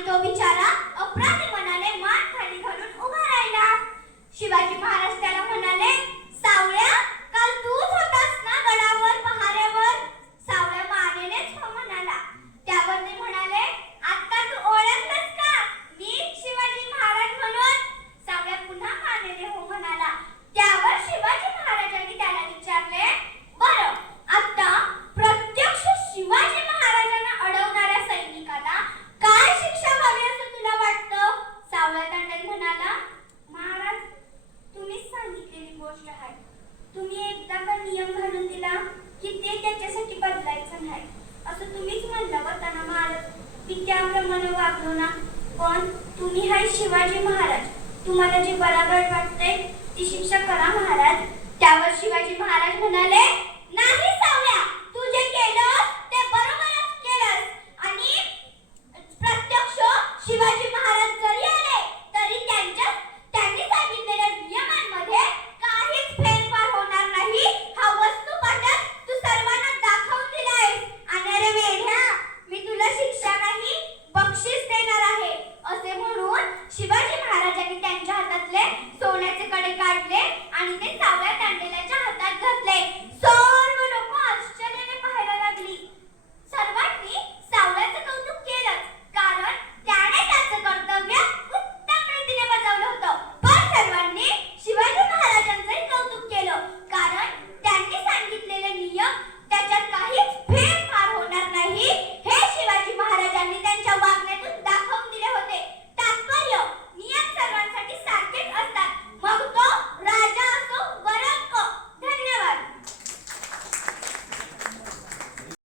ಅಂತ ವಿಚಾರ मी वागलो ना. पण तुम्ही हाय शिवाजी महाराज. तुम्हाला जे बरोबर वाटते ती शिक्षा करा महाराज.